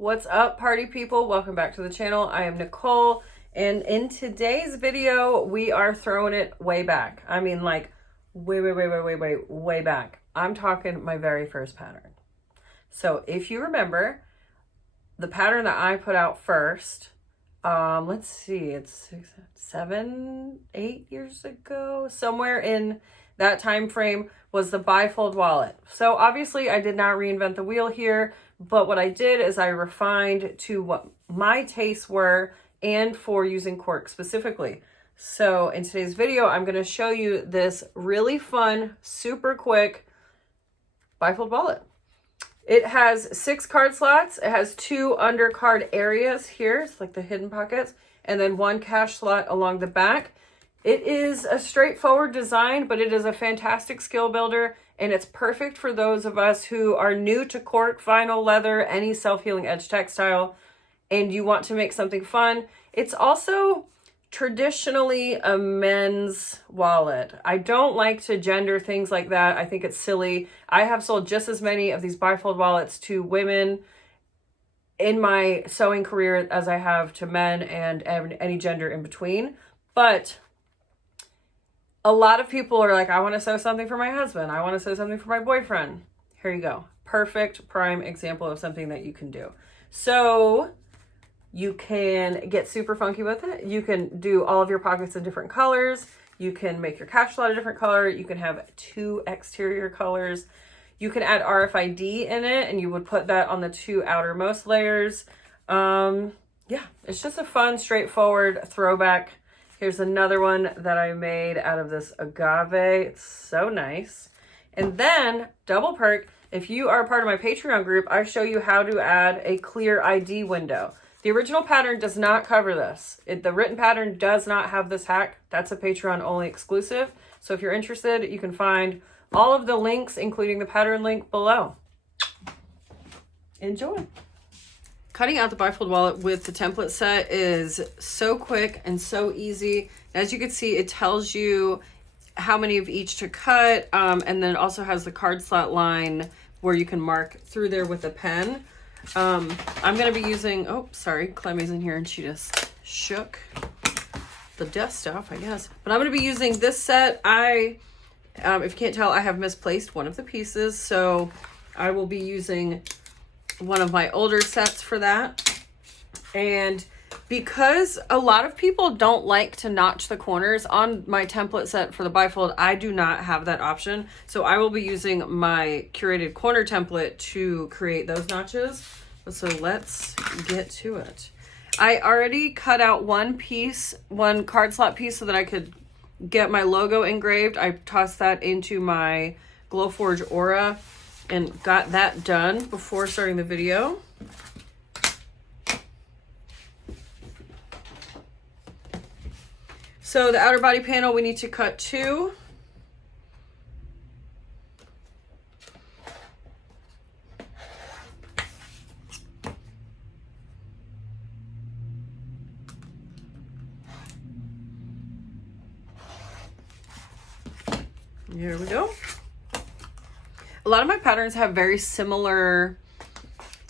What's up, party people? Welcome back to the channel. I am Nicole, and in today's video, we are throwing it way back. I mean, like, way back. I'm talking my very first pattern. So if you remember, the pattern that I put out first, let's see, it's 7, 8 years ago, somewhere in that time frame, was the Bifold Wallet. So obviously I did not reinvent the wheel here, but what I did is I refined to what my tastes were and for using cork specifically. So in today's video, I'm going to show you this really fun, super quick Bifold Wallet. It has 6 card slots. It has 2 undercard areas here. It's like the hidden pockets, and then 1 cash slot along the back. It is a straightforward design, but it is a fantastic skill builder, and it's perfect for those of us who are new to cork, vinyl, leather, any self-healing edge textile, and you want to make something fun. It's also traditionally a men's wallet. I don't like to gender things like that. I think it's silly. I have sold just as many of these bifold wallets to women in my sewing career as I have to men and any gender in between. But a lot of people are like, I want to sew something for my husband. I want to sew something for my boyfriend. Here you go. Perfect prime example of something that you can do. So you can get super funky with it. You can do all of your pockets in different colors. You can make your cash slot a different color. You can have 2 exterior colors. You can add RFID in it, and you would put that on the 2 outermost layers. Yeah, it's just a fun, straightforward throwback. Here's another one that I made out of this agave. It's so nice. And then, double perk, if you are a part of my Patreon group, I show you how to add a clear ID window. The original pattern does not cover this. The written pattern does not have this hack. That's a Patreon only exclusive. So if you're interested, you can find all of the links, including the pattern link below. Enjoy. Cutting out the bifold wallet with the template set is so quick and so easy. As you can see, it tells you how many of each to cut, and then it also has the card slot line where you can mark through there with a pen. I'm going to be using, oh, sorry, Clemmy's in here and she just shook the dust off, I guess. But I'm going to be using this set. If you can't tell, I have misplaced one of the pieces, so I will be using one of my older sets for that. And because a lot of people don't like to notch the corners on my template set for the bifold, I do not have that option. So I will be using my curated corner template to create those notches. So let's get to it. I already cut out one card slot piece so that I could get my logo engraved. I tossed that into my Glowforge Aura and got that done before starting the video. So the outer body panel, we need to cut 2. Here we go. A lot of my patterns have very similar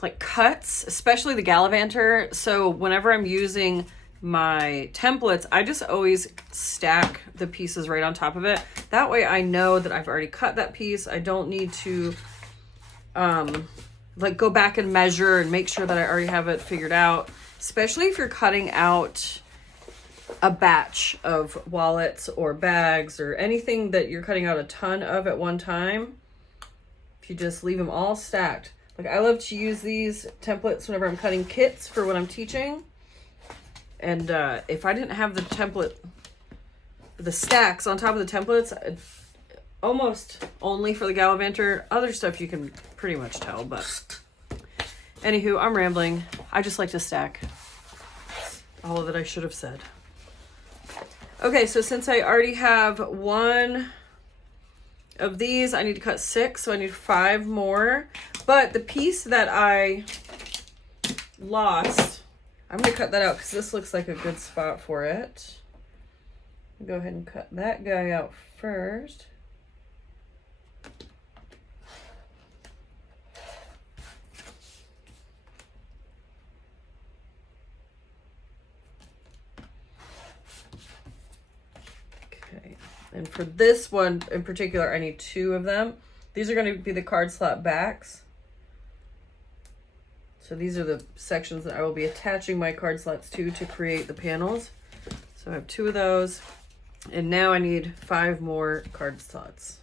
like cuts, especially the Gallivanter. So whenever I'm using my templates, I just always stack the pieces right on top of it. That way I know that I've already cut that piece. I don't need to like go back and measure and make sure that I already have it figured out, especially if you're cutting out a batch of wallets or bags or anything that you're cutting out a ton of at one time. If you just leave them all stacked. Like, I love to use these templates whenever I'm cutting kits for when I'm teaching. And if I didn't have the template, the stacks on top of the templates, almost only for the Gallivanter. Other stuff you can pretty much tell, but anywho, I'm rambling. I just like to stack all that I should have said. Okay, so since I already have 1 of these, I need to cut 6, so I need 5 more. But the piece that I lost, I'm going to cut that out because this looks like a good spot for it. Go ahead and cut that guy out first. And for this one in particular, I need 2 of them. These are going to be the card slot backs. So these are the sections that I will be attaching my card slots to create the panels. So I have 2 of those. And now I need 5 more card slots.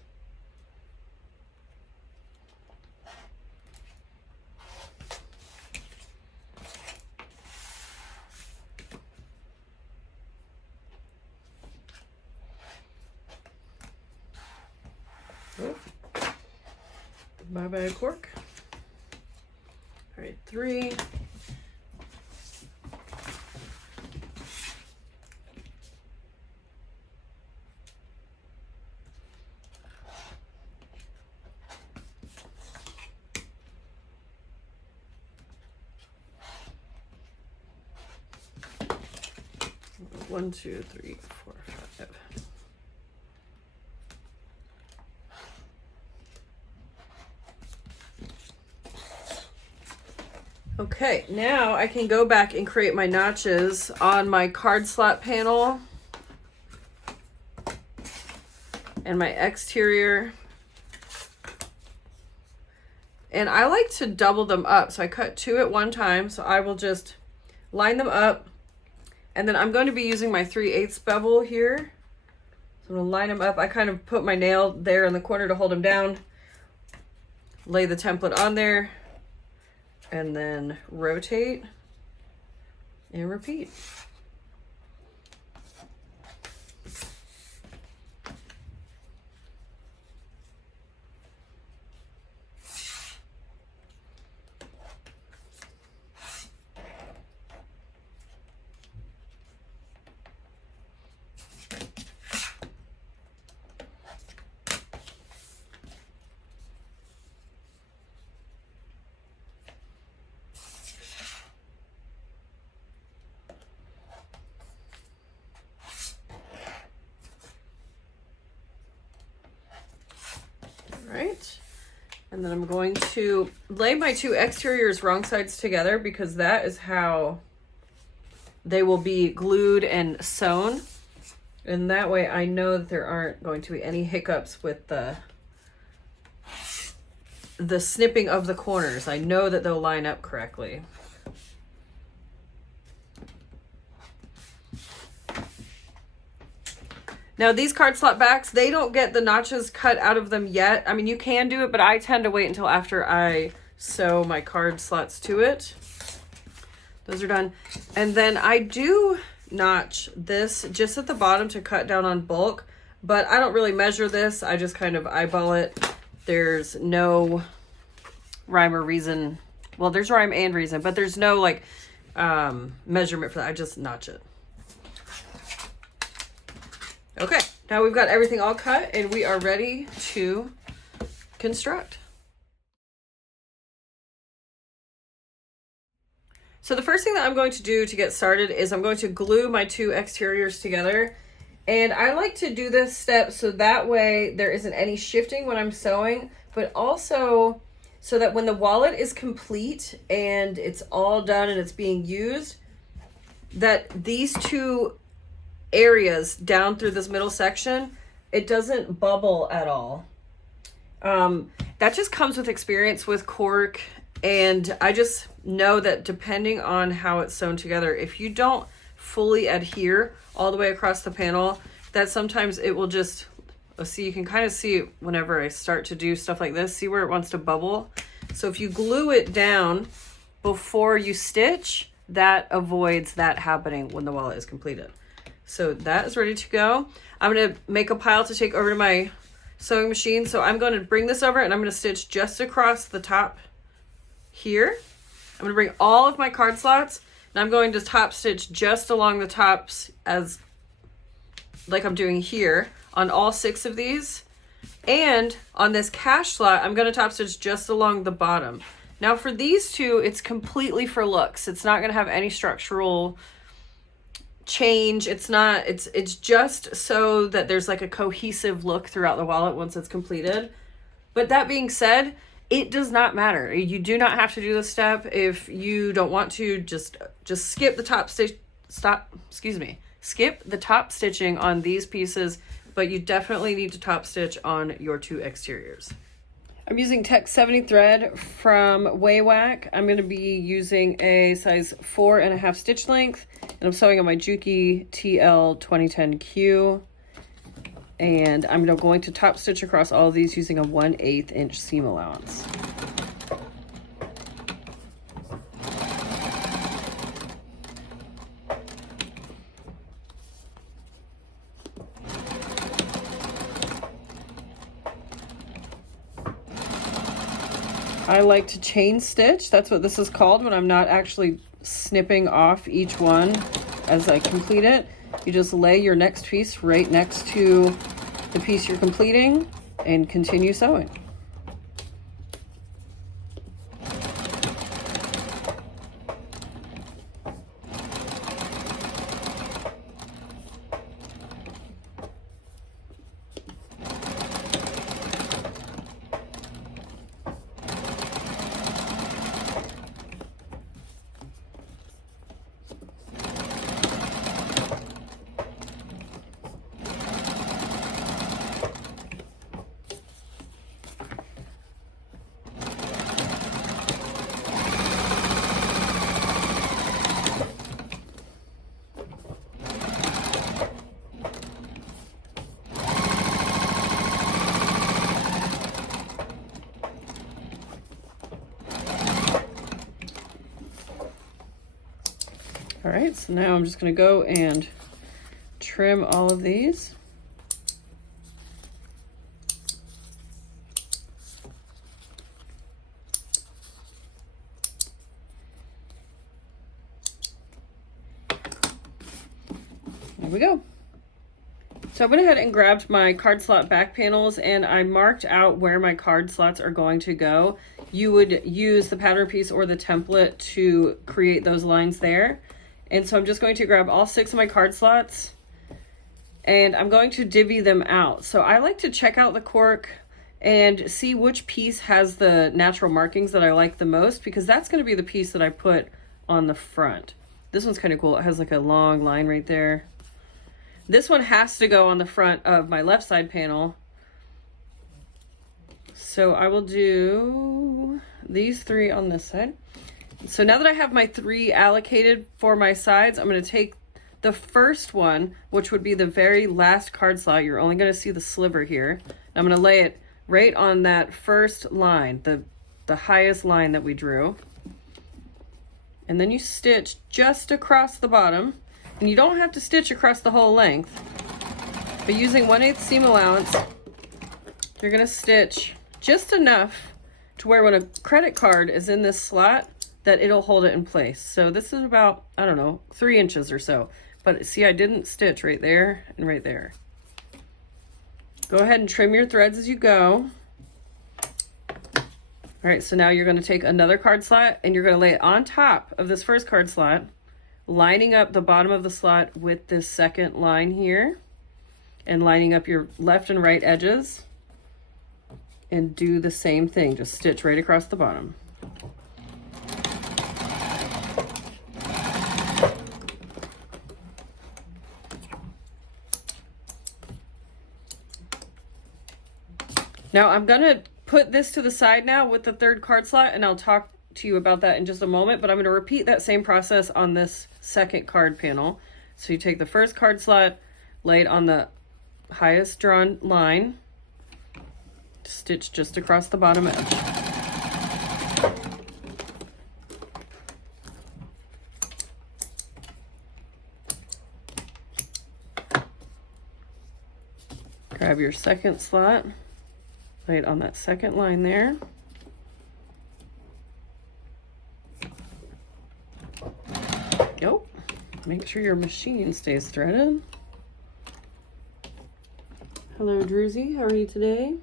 Bye-bye cork. All right, 3. One, 2, 3, 4, 5. Okay, now I can go back and create my notches on my card slot panel and my exterior. And I like to double them up. So I cut 2 at one time. So I will just line them up. And then I'm going to be using my 3/8 bevel here. So I'm going to line them up. I kind of put my nail there in the corner to hold them down. Lay the template on there. And then rotate and repeat. Right, and then I'm going to lay my 2 exteriors wrong sides together because that is how they will be glued and sewn, and that way I know that there aren't going to be any hiccups with the snipping of the corners. I know that they'll line up correctly. Now these card slot backs, they don't get the notches cut out of them yet. I mean, you can do it, but I tend to wait until after I sew my card slots to it. Those are done. And then I do notch this just at the bottom to cut down on bulk, but I don't really measure this. I just kind of eyeball it. There's no rhyme or reason. Well, there's rhyme and reason, but there's no like measurement for that. I just notch it. Okay, now we've got everything all cut and we are ready to construct. So the first thing that I'm going to do to get started is I'm going to glue my 2 exteriors together. And I like to do this step so that way there isn't any shifting when I'm sewing, but also so that when the wallet is complete and it's all done and it's being used, that these 2 areas down through this middle section, it doesn't bubble at all. That just comes with experience with cork, and I just know that depending on how it's sewn together, if you don't fully adhere all the way across the panel, that sometimes it will just, see, you can kind of see it whenever I start to do stuff like this, see where it wants to bubble. So if you glue it down before you stitch, that avoids that happening when the wallet is completed. So that is ready to go. I'm going to make a pile to take over to my sewing machine. So I'm going to bring this over and I'm going to stitch just across the top here. I'm going to bring all of my card slots and I'm going to top stitch just along the tops as like I'm doing here on all 6 of these. And on this cash slot, I'm going to top stitch just along the bottom. Now for these 2, it's completely for looks. It's not going to have any structural change. It's not, it's just so that there's like a cohesive look throughout the wallet once it's completed. But that being said, it does not matter. You do not have to do this step. If you don't want to, just skip the top stitch, skip the top stitching on these pieces but you definitely need to top stitch on your 2 exteriors. I'm using Tech 70 thread from wawak. I'm going to be using a size 4.5 stitch length, and I'm sewing on my Juki TL2010q. And I'm going to top stitch across all of these using a 1/8 inch seam allowance. I like to chain stitch. That's what this is called when I'm not actually snipping off each one as I complete it. You just lay your next piece right next to the piece you're completing and continue sewing. All right, so now I'm just going to go and trim all of these. There we go. So I went ahead and grabbed my card slot back panels and I marked out where my card slots are going to go. You would use the pattern piece or the template to create those lines there. And so I'm just going to grab all 6 of my card slots and I'm going to divvy them out. So I like to check out the cork and see which piece has the natural markings that I like the most, because that's going to be the piece that I put on the front. This one's kind of cool. It has like a long line right there. This one has to go on the front of my left side panel. So I will do these 3 on this side. So now that I have my 3 allocated for my sides, I'm going to take the first one, which would be the very last card slot. You're only going to see the sliver here. I'm going to lay it right on that first line, the highest line that we drew. And then you stitch just across the bottom. And you don't have to stitch across the whole length. But using 1/8 seam allowance, you're going to stitch just enough to where when a credit card is in this slot, that it'll hold it in place. So this is about, I don't know, 3 inches or so. But see, I didn't stitch right there and right there. Go ahead and trim your threads as you go. All right, so now you're going to take another card slot and you're going to lay it on top of this first card slot, lining up the bottom of the slot with this second line here and lining up your left and right edges, and do the same thing. Just stitch right across the bottom. Now I'm gonna put this to the side now with the 3rd card slot, and I'll talk to you about that in just a moment, but I'm going to repeat that same process on this 2nd card panel. So you take the first card slot, lay it on the highest drawn line, stitch just across the bottom edge. Grab your 2nd slot, lay it on that 2nd line there. Go. Make sure your machine stays threaded. Hello, Druzy. How are you today?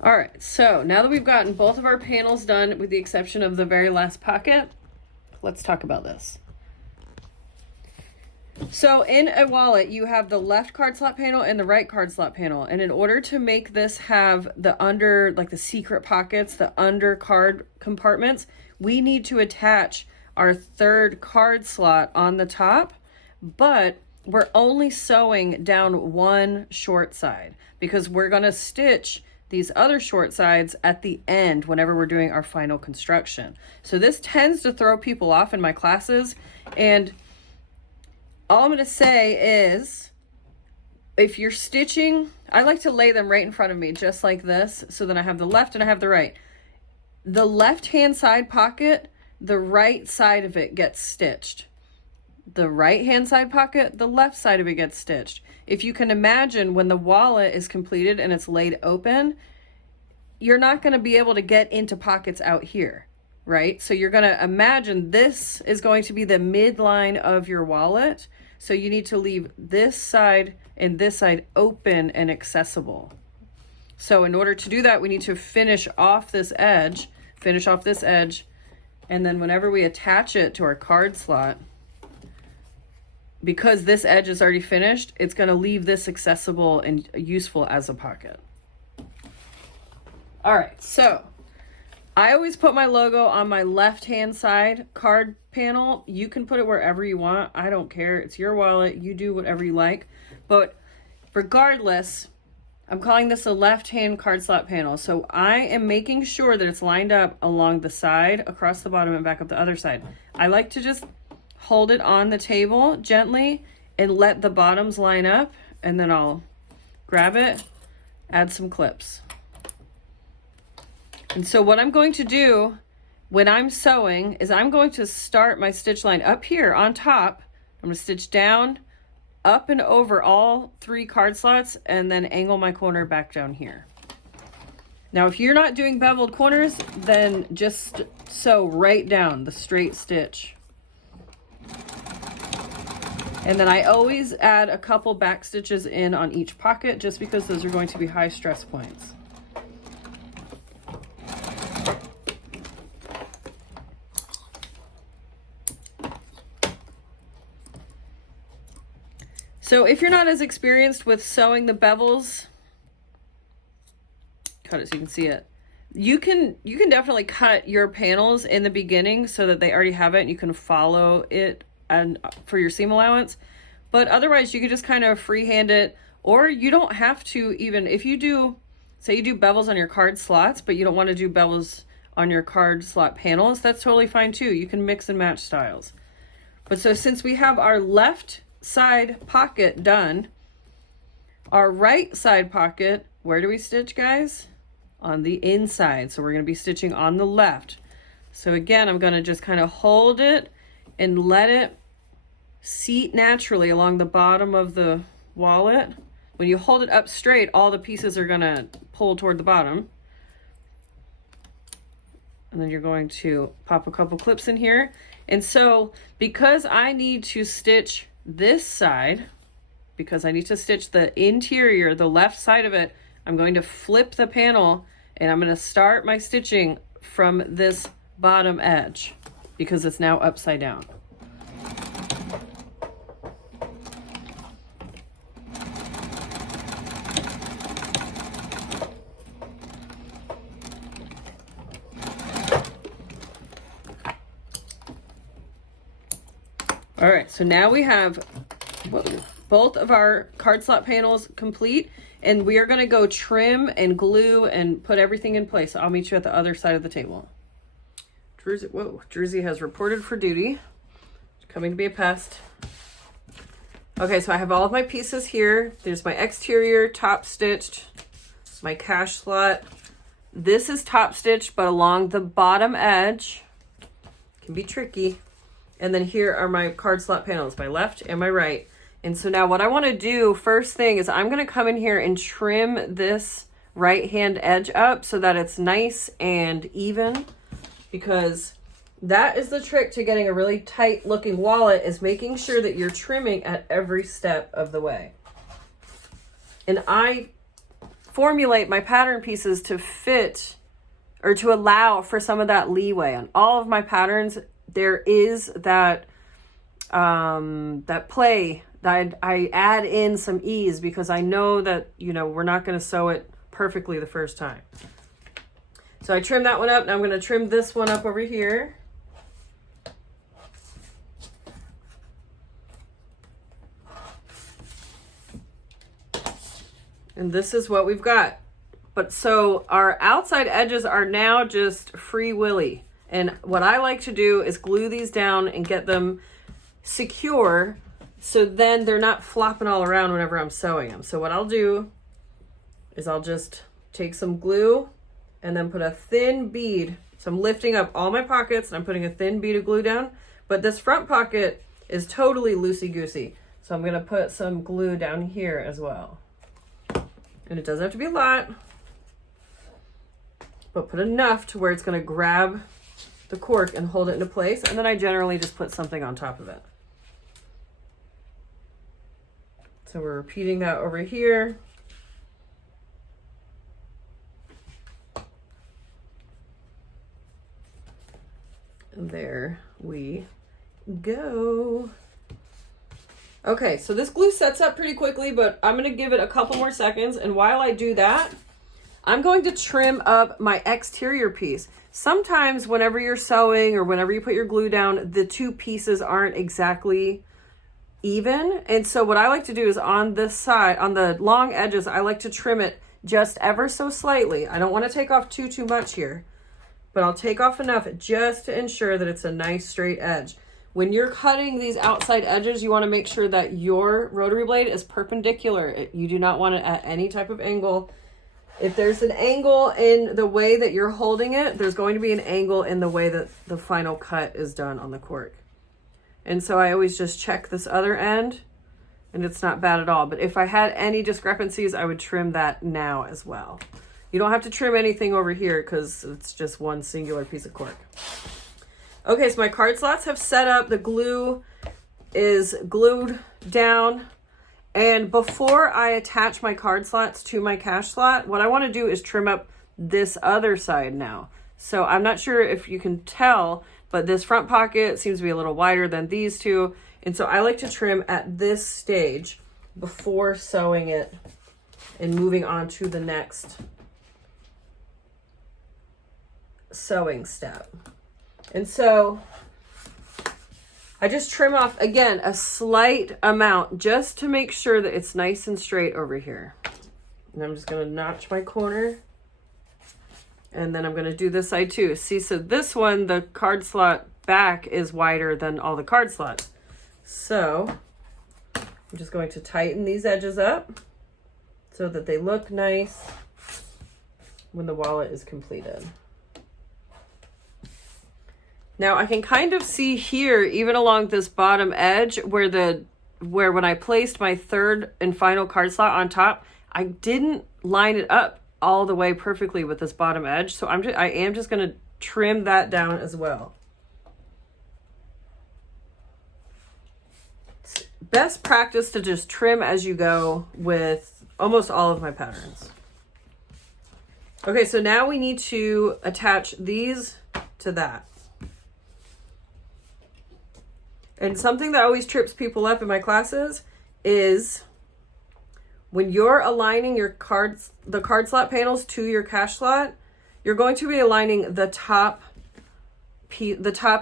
All right, so now that we've gotten both of our panels done with the exception of the very last pocket, Let's talk about this. So in a wallet, you have the left card slot panel and the right card slot panel. And in order to make this have the under, like the secret pockets, the under card compartments, we need to attach our third card slot on the top, but we're only sewing down one short side because we're gonna stitch these other short sides at the end whenever we're doing our final construction. So this tends to throw people off in my classes, and all I'm gonna say is, if you're stitching, I like to lay them right in front of me, just like this, so then I have the left and I have the right. The left-hand side pocket, the right side of it gets stitched. The right-hand side pocket, the left side of it gets stitched. If you can imagine, when the wallet is completed and it's laid open, you're not gonna be able to get into pockets out here, right? So you're gonna imagine this is going to be the midline of your wallet. So you need to leave this side and this side open and accessible. So in order to do that, we need to finish off this edge, and then whenever we attach it to our card slot, because this edge is already finished, it's gonna leave this accessible and useful as a pocket. All right, so I always put my logo on my left-hand side card panel. You can put it wherever you want. I don't care. It's your wallet. You do whatever you like. But regardless, I'm calling this a left-hand card slot panel. So I am making sure that it's lined up along the side, across the bottom, and back up the other side. I like to just hold it on the table gently and let the bottoms line up, and then I'll grab it, add some clips. And so what I'm going to do when I'm sewing is I'm going to start my stitch line up here on top. I'm going to stitch down, up and over all three card slots, and then angle my corner back down here. Now, if you're not doing beveled corners, then just sew right down the straight stitch. And then I always add a couple back stitches in on each pocket, just because those are going to be high stress points. So if you're not as experienced with sewing the bevels, cut it so you can see it. You can definitely cut your panels in the beginning so that they already have it and you can follow it and for your seam allowance. But otherwise you can just kind of freehand it, or you don't have to even, if you do, say you do bevels on your card slots, but you don't want to do bevels on your card slot panels, that's totally fine too. You can mix and match styles. But so since we have our left side pocket done, our right side pocket, where do we stitch, guys? On the inside. So we're going to be stitching on the left. So again, I'm going to just kind of hold it and let it seat naturally along the bottom of the wallet. When you hold it up straight, all the pieces are going to pull toward the bottom. And then you're going to pop a couple clips in here. And so because I need to stitch this side, because I need to stitch the interior, the left side of it, I'm going to flip the panel and I'm going to start my stitching from this bottom edge because it's now upside down. All right, so now we have both of our card slot panels complete, and we are going to go trim and glue and put everything in place. I'll meet you at the other side of the table. Druzy has reported for duty, coming to be a pest. Okay, so I have all of my pieces here. There's my exterior top stitched, my cash slot. This is top stitched, but along the bottom edge. Can be tricky. And then here are my card slot panels, my left and my right. And so now what I want to do first thing is I'm going to come in here and trim this right hand edge up so that it's nice and even, because that is the trick to getting a really tight looking wallet, is making sure that you're trimming at every step of the way. And I formulate my pattern pieces to fit or to allow for some of that leeway. On all of my patterns, there is that, that play that I add in some ease because I know that, you know, we're not going to sew it perfectly the first time. So I trimmed that one up. Now I'm going to trim this one up over here. And this is what we've got. But so our outside edges are now just free willy. And what I like to do is glue these down and get them secure so then they're not flopping all around whenever I'm sewing them. So what I'll do is I'll just take some glue and then put a thin bead. So I'm lifting up all my pockets and I'm putting a thin bead of glue down. But this front pocket is totally loosey-goosey. So I'm gonna put some glue down here as well. And it doesn't have to be a lot, but put enough to where it's gonna grab the cork and hold it into place. And then I generally just put something on top of it. So we're repeating that over here. And there we go. Okay, so this glue sets up pretty quickly, but I'm gonna give it a couple more seconds. And while I do that, I'm going to trim up my exterior piece. Sometimes whenever you're sewing or whenever you put your glue down, the two pieces aren't exactly even. And so what I like to do is on this side, on the long edges, I like to trim it just ever so slightly. I don't want to take off too much here, but I'll take off enough just to ensure that it's a nice straight edge. When you're cutting these outside edges, you want to make sure that your rotary blade is perpendicular. You do not want it at any type of angle. If there's an angle in the way that you're holding it, there's going to be an angle in the way that the final cut is done on the cork. And so I always just check this other end, and it's not bad at all. But if I had any discrepancies, I would trim that now as well. You don't have to trim anything over here because it's just one singular piece of cork. Okay, so my card slots have set up. The glue is glued down. And before I attach my card slots to my cash slot, what I want to do is trim up this other side now. So I'm not sure if you can tell, but this front pocket seems to be a little wider than these two. And so I like to trim at this stage before sewing it and moving on to the next sewing step. And so I just trim off, again, a slight amount just to make sure that it's nice and straight over here. And I'm just going to notch my corner. And then I'm going to do this side too. See, so this one, the card slot back is wider than all the card slots. So I'm just going to tighten these edges up so that they look nice when the wallet is completed. Now I can kind of see here, even along this bottom edge, where when I placed my third and final card slot on top, I didn't line it up all the way perfectly with this bottom edge. So I am just going to trim that down as well. It's best practice to just trim as you go with almost all of my patterns. Okay, so now we need to attach these to that. And something that always trips people up in my classes is when you're aligning your the card slot panels to your cash slot, you're going to be aligning the top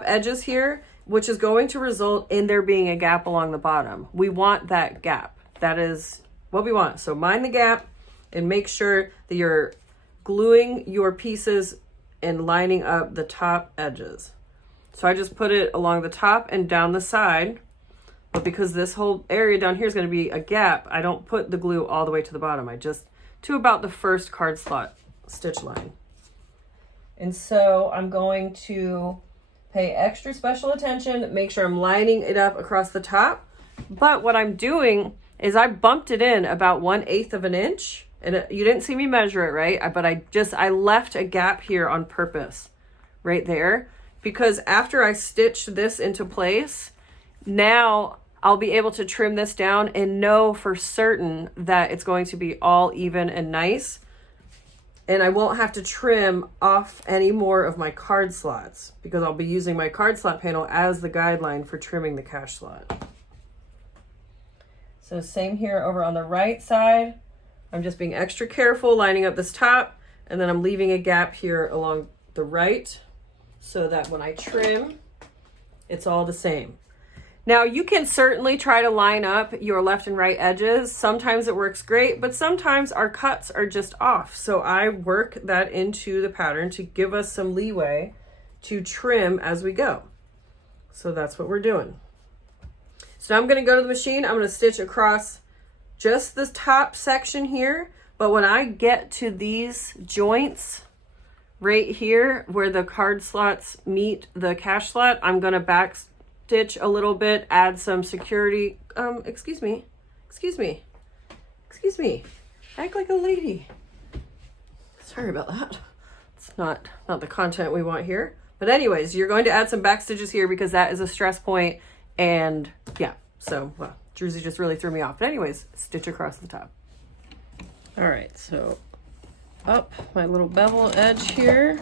edges here, which is going to result in there being a gap along the bottom. We want that gap. That is what we want. So mind the gap and make sure that you're gluing your pieces and lining up the top edges. So I just put it along the top and down the side, but because this whole area down here is going to be a gap, I don't put the glue all the way to the bottom. I just to about the first card slot stitch line. And so I'm going to pay extra special attention, make sure I'm lining it up across the top. But what I'm doing is I bumped it in about 1/8 of an inch, and you didn't see me measure it, right? But I left a gap here on purpose right there. Because after I stitch this into place, now I'll be able to trim this down and know for certain that it's going to be all even and nice. And I won't have to trim off any more of my card slots because I'll be using my card slot panel as the guideline for trimming the cash slot. So same here over on the right side. I'm just being extra careful lining up this top, and then I'm leaving a gap here along the right so that when I trim, it's all the same. Now you can certainly try to line up your left and right edges. Sometimes it works great, but sometimes our cuts are just off. So I work that into the pattern to give us some leeway to trim as we go. So that's what we're doing. So now I'm gonna go to the machine. I'm gonna stitch across just the top section here. But when I get to these joints right here where the card slots meet the cash slot, I'm gonna back stitch a little bit, add some security. Excuse me. Act like a lady. Sorry about that. It's not the content we want here. But anyways, you're going to add some back stitches here because that is a stress point. And yeah, so, well, Druzy just really threw me off. But anyways, stitch across the top. All right, so up my little bevel edge here,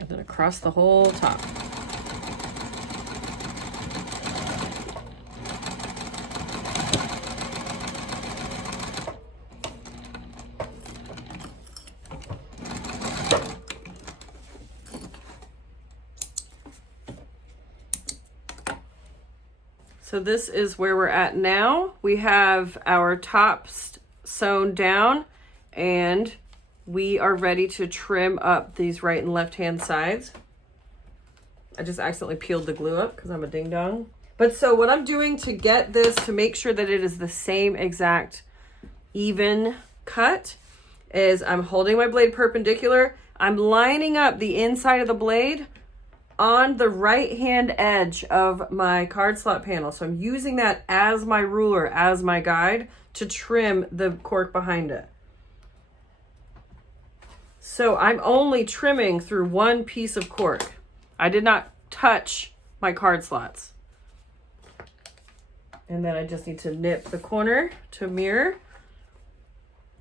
and then across the whole top. So this is where we're at now. We have our tops sewn down and we are ready to trim up these right and left hand sides. I just accidentally peeled the glue up because I'm a ding dong. But so what I'm doing to get this to make sure that it is the same exact even cut is I'm holding my blade perpendicular. I'm lining up the inside of the blade on the right hand edge of my card slot panel. So I'm using that as my ruler, as my guide to trim the cork behind it. So I'm only trimming through one piece of cork. I did not touch my card slots. And then I just need to nip the corner to mirror.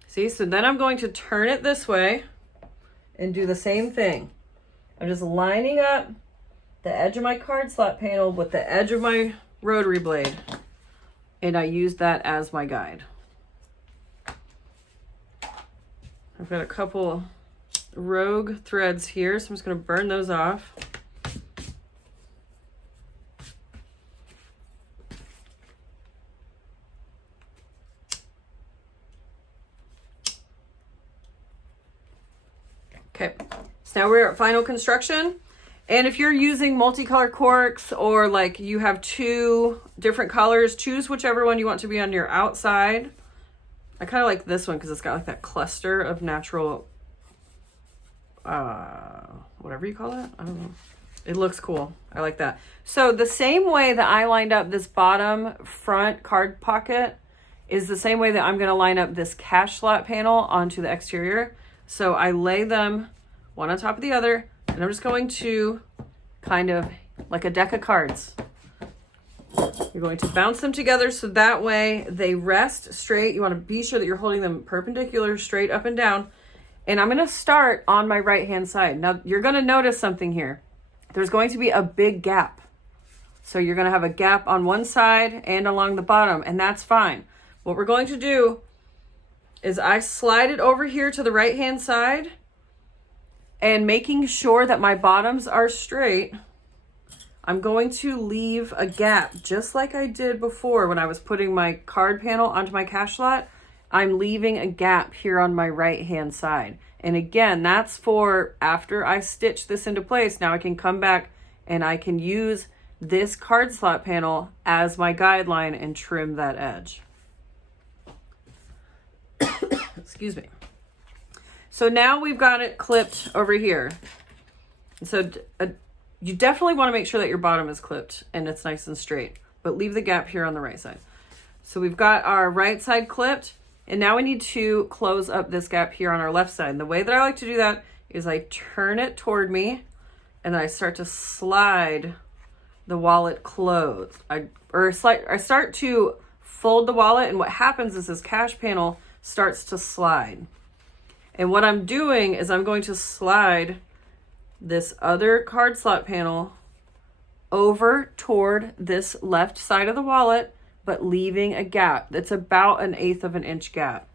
See, so then I'm going to turn it this way and do the same thing. I'm just lining up the edge of my card slot panel with the edge of my rotary blade. And I use that as my guide. I've got a couple rogue threads here, so I'm just going to burn those off. Okay, so now we're at final construction. And if you're using multicolor corks or like you have two different colors, choose whichever one you want to be on your outside. I kind of like this one because it's got like that cluster of natural, whatever you call it. I don't know. It looks cool. I like that. So the same way that I lined up this bottom front card pocket is the same way that I'm going to line up this cash slot panel onto the exterior. So I lay them one on top of the other. And I'm just going to kind of like a deck of cards. You're going to bounce them together so that way they rest straight. You want to be sure that you're holding them perpendicular, straight up and down. And I'm going to start on my right hand side. Now you're going to notice something here. There's going to be a big gap. So you're going to have a gap on one side and along the bottom, and that's fine. What we're going to do is I slide it over here to the right hand side. And making sure that my bottoms are straight, I'm going to leave a gap just like I did before when I was putting my card panel onto my cash slot. I'm leaving a gap here on my right hand side. And again, that's for after I stitch this into place. Now I can come back and I can use this card slot panel as my guideline and trim that edge. Excuse me. So now we've got it clipped over here. So you definitely want to make sure that your bottom is clipped and it's nice and straight, but leave the gap here on the right side. So we've got our right side clipped, and now we need to close up this gap here on our left side. And the way that I like to do that is I turn it toward me and then I start to slide the wallet closed. I start to fold the wallet, and what happens is this cash panel starts to slide. And what I'm doing is I'm going to slide this other card slot panel over toward this left side of the wallet, but leaving a gap that's about 1/8 of an inch gap.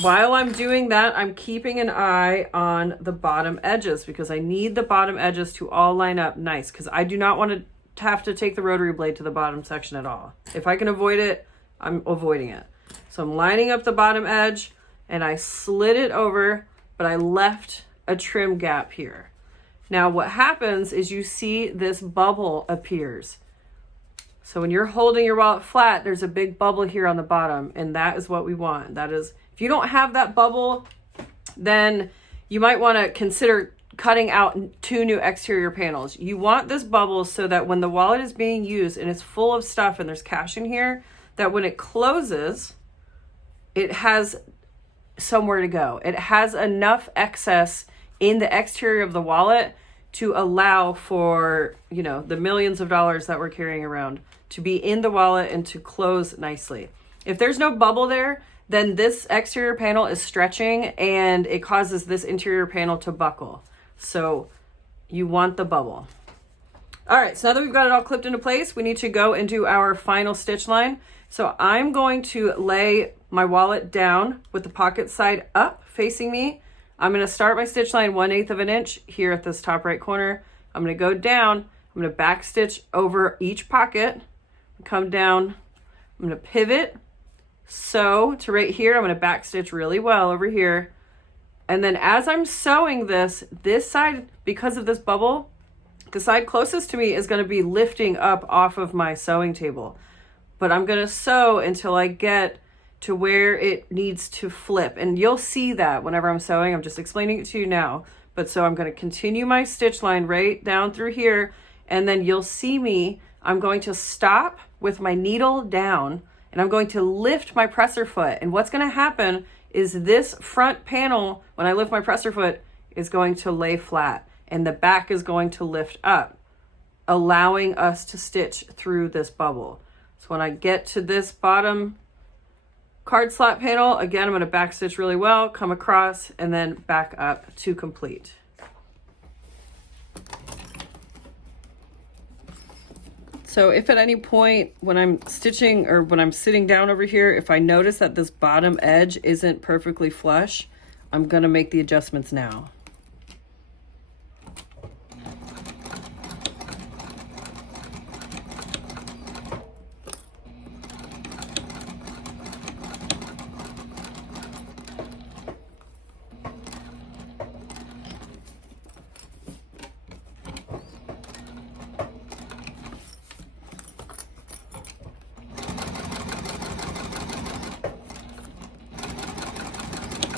While I'm doing that, I'm keeping an eye on the bottom edges because I need the bottom edges to all line up nice, because I do not want to have to take the rotary blade to the bottom section at all. If I can avoid it, I'm avoiding it. So I'm lining up the bottom edge and I slid it over, but I left a trim gap here. Now what happens is you see this bubble appears. So when you're holding your wallet flat, there's a big bubble here on the bottom, and that is what we want. That is, if you don't have that bubble, then you might want to consider cutting out 2 new exterior panels. You want this bubble so that when the wallet is being used and it's full of stuff and there's cash in here, that when it closes, it has somewhere to go. It has enough excess in the exterior of the wallet to allow for, you know, the millions of dollars that we're carrying around to be in the wallet and to close nicely. If there's no bubble there, then this exterior panel is stretching and it causes this interior panel to buckle. So you want the bubble. All right, so now that we've got it all clipped into place, we need to go into our final stitch line. So I'm going to lay my wallet down with the pocket side up facing me. I'm going to start my stitch line 1/8 of an inch here at this top right corner. I'm going to go down. I'm going to back stitch over each pocket, come down. I'm going to pivot, sew to right here. I'm going to back stitch really well over here. And then as I'm sewing this side, because of this bubble, the side closest to me is going to be lifting up off of my sewing table. But I'm going to sew until I get to where it needs to flip. And you'll see that whenever I'm sewing. I'm just explaining it to you now. But so I'm going to continue my stitch line right down through here. And then you'll see me, I'm going to stop with my needle down and I'm going to lift my presser foot. And what's going to happen is this front panel, when I lift my presser foot, is going to lay flat and the back is going to lift up, allowing us to stitch through this bubble. So when I get to this bottom card slot panel, again, I'm going to back stitch really well, come across, and then back up to complete. So if at any point when I'm stitching or when I'm sitting down over here, if I notice that this bottom edge isn't perfectly flush, I'm going to make the adjustments now.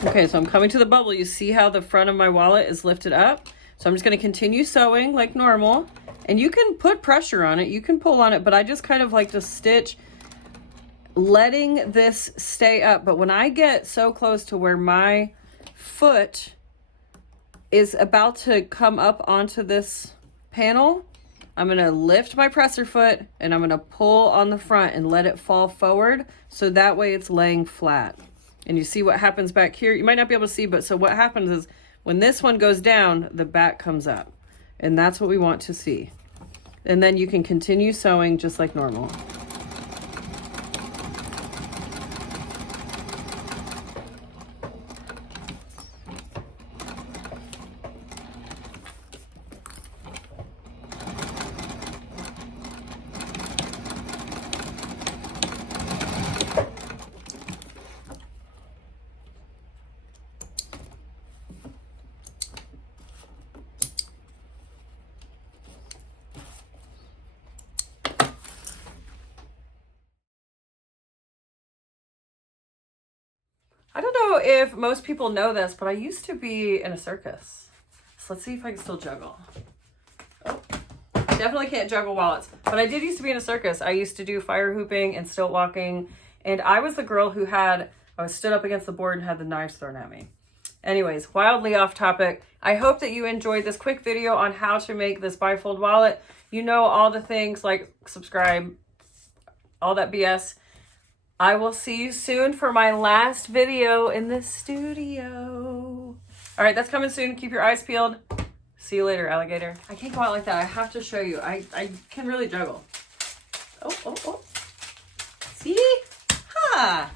Okay, so I'm coming to the bubble. You see how the front of my wallet is lifted up? So I'm just going to continue sewing like normal. And you can put pressure on it. You can pull on it, but I just kind of like to stitch, letting this stay up. But when I get so close to where my foot is about to come up onto this panel, I'm going to lift my presser foot and I'm going to pull on the front and let it fall forward. So that way it's laying flat. And you see what happens back here. You might not be able to see, but so what happens is when this one goes down, the back comes up. And that's what we want to see. And then you can continue sewing just like normal. I don't know if most people know this, but I used to be in a circus. So let's see if I can still juggle. Oh, I definitely can't juggle wallets, but I did used to be in a circus. I used to do fire hooping and stilt walking, and I was the girl who I was stood up against the board and had the knives thrown at me. Anyways, wildly off topic. I hope that you enjoyed this quick video on how to make this bifold wallet. You know all the things like subscribe, all that BS. I will see you soon for my last video in the studio. All right, that's coming soon. Keep your eyes peeled. See you later, alligator. I can't go out like that. I have to show you. I can really juggle. Oh. See? Ha!